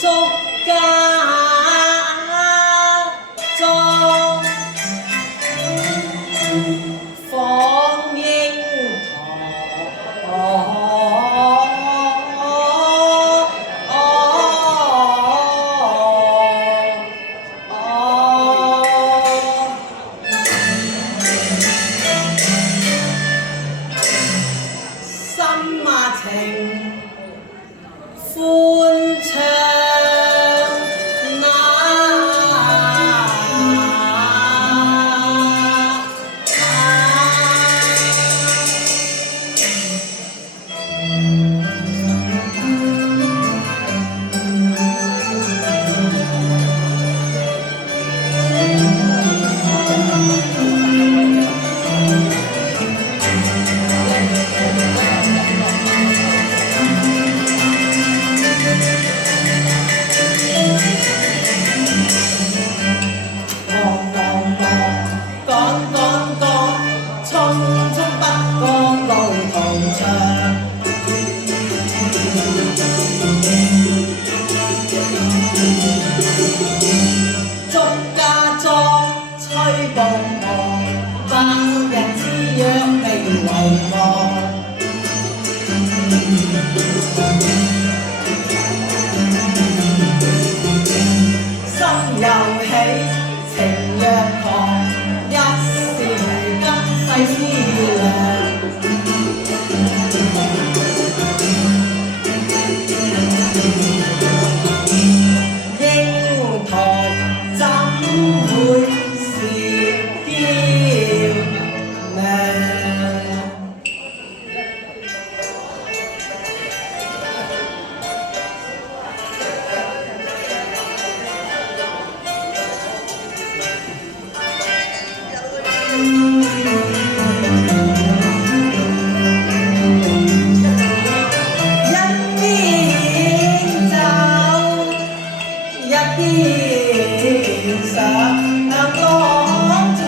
祝家莊放櫻桃。心馬情歡唱祝家莊吹蹦蹦，百日之約未遺忘。心又喜，情若狂，一時今世思量。英台怎會是嬌娘？一邊想當初，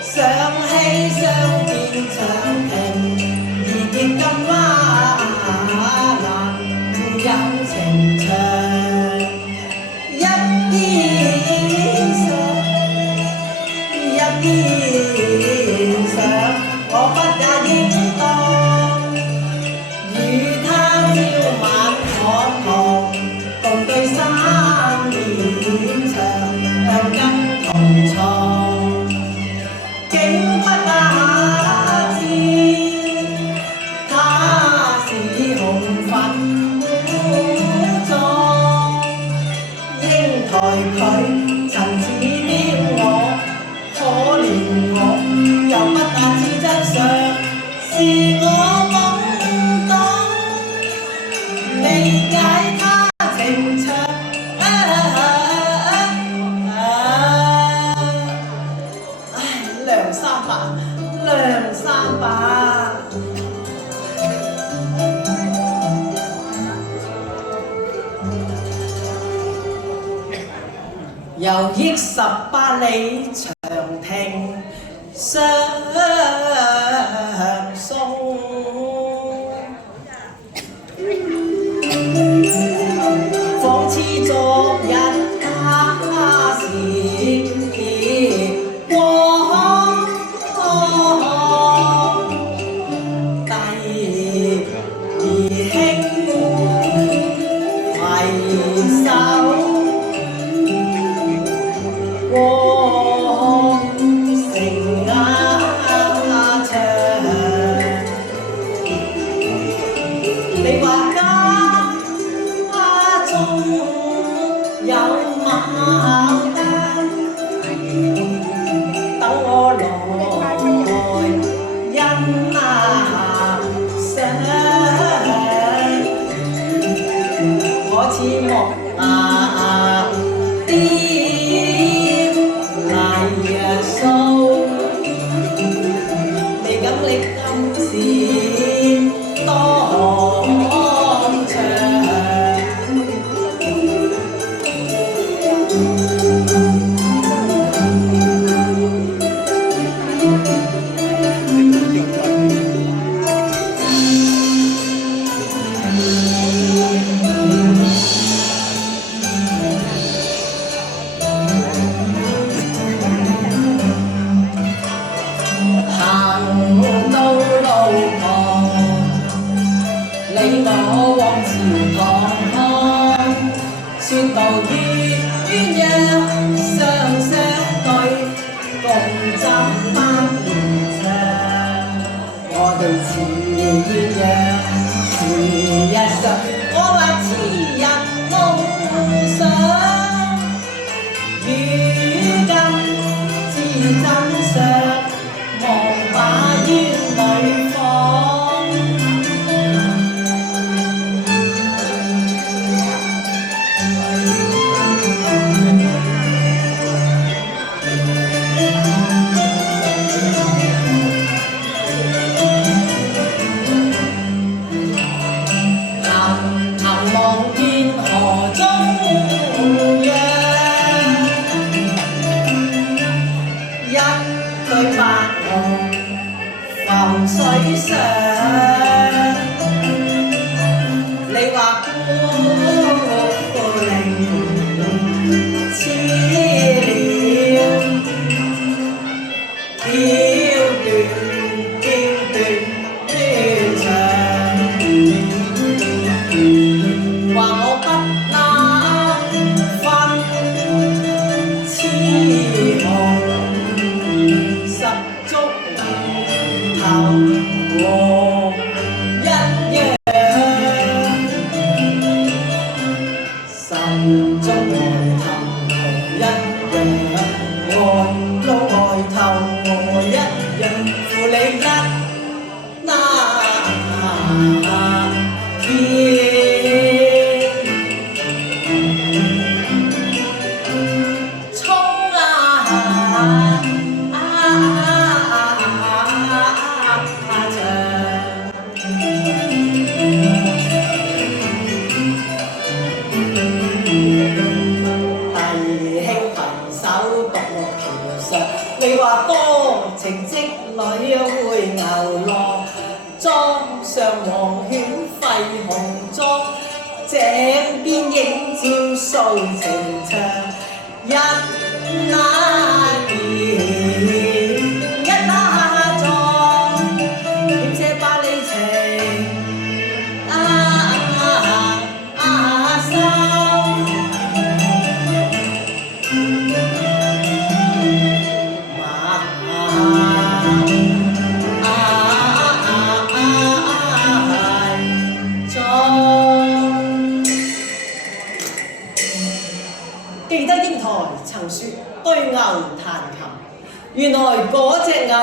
想起相見長亭，而結今晚難有情長。一邊想，我不也應當與他朝晚看看。共對3年長，向今同床，竟不那知他是紅粉妝。英台佢曾指點我，可憐我，又不但知真相，是我懵懂理解他情長。梁山伯，梁山伯。又憶18里長亭相送，仿似昨日他時光。弟兒兄攜手過城牆。你話家中有牡丹，等我來欣賞。可似木雕泥塑，未敢歷今時當場。說道別鴛鴦雙雙對，共斟班弦唱。我哋似鴛鴦是一雙，我話痴人夢想。如今知真相，莫把冤侶放。對白浪浮水上，你話孤零似了，飄斷斷腸，話我不啱分痴夢。十足頭和一樣，心中外頭和一樣，外路外頭和一樣，負你一那天，衝啊！你話多情積女會牛郎，裝上黃犬吠紅妝，井邊映照訴情長，一那年一那狀，點寫百里情記得英台曾說對牛彈琴，原來嗰隻牛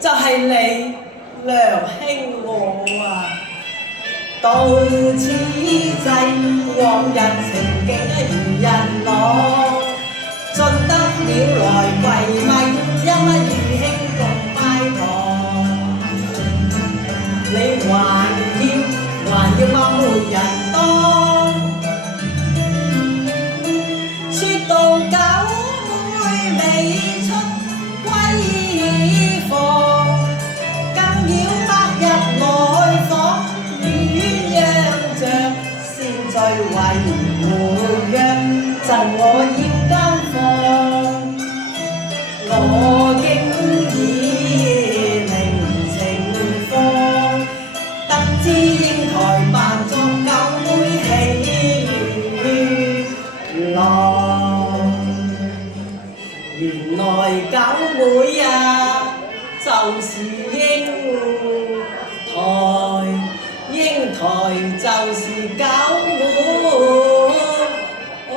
就係你梁兄我啊！到此際，往日情景如日落，盡得了來跪咪，因乜與兄共拜堂。你還要嗎沒人當？説到九妹未出閨房，更要百日來訪，鴛鴦着先最為活躍，贈我要間房，我經已明情況，得知英台扮作九妹喜如浪。原來九妹啊，就是英台，英台就是九妹。哦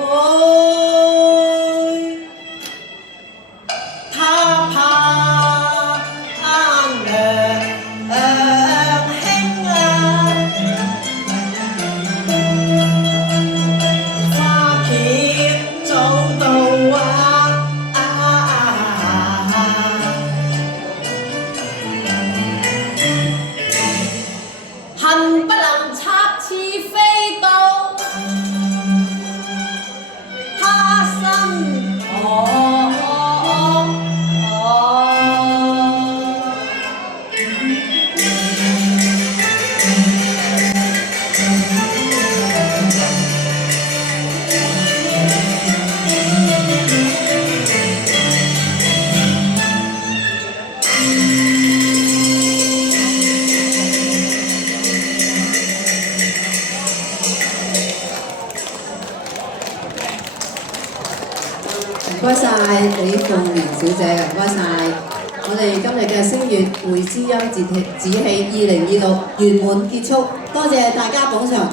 該晒李鳳蓮小姐嘅，唔該晒。我哋今日嘅星月會知音節氣2026圓滿結束，多謝大家捧場。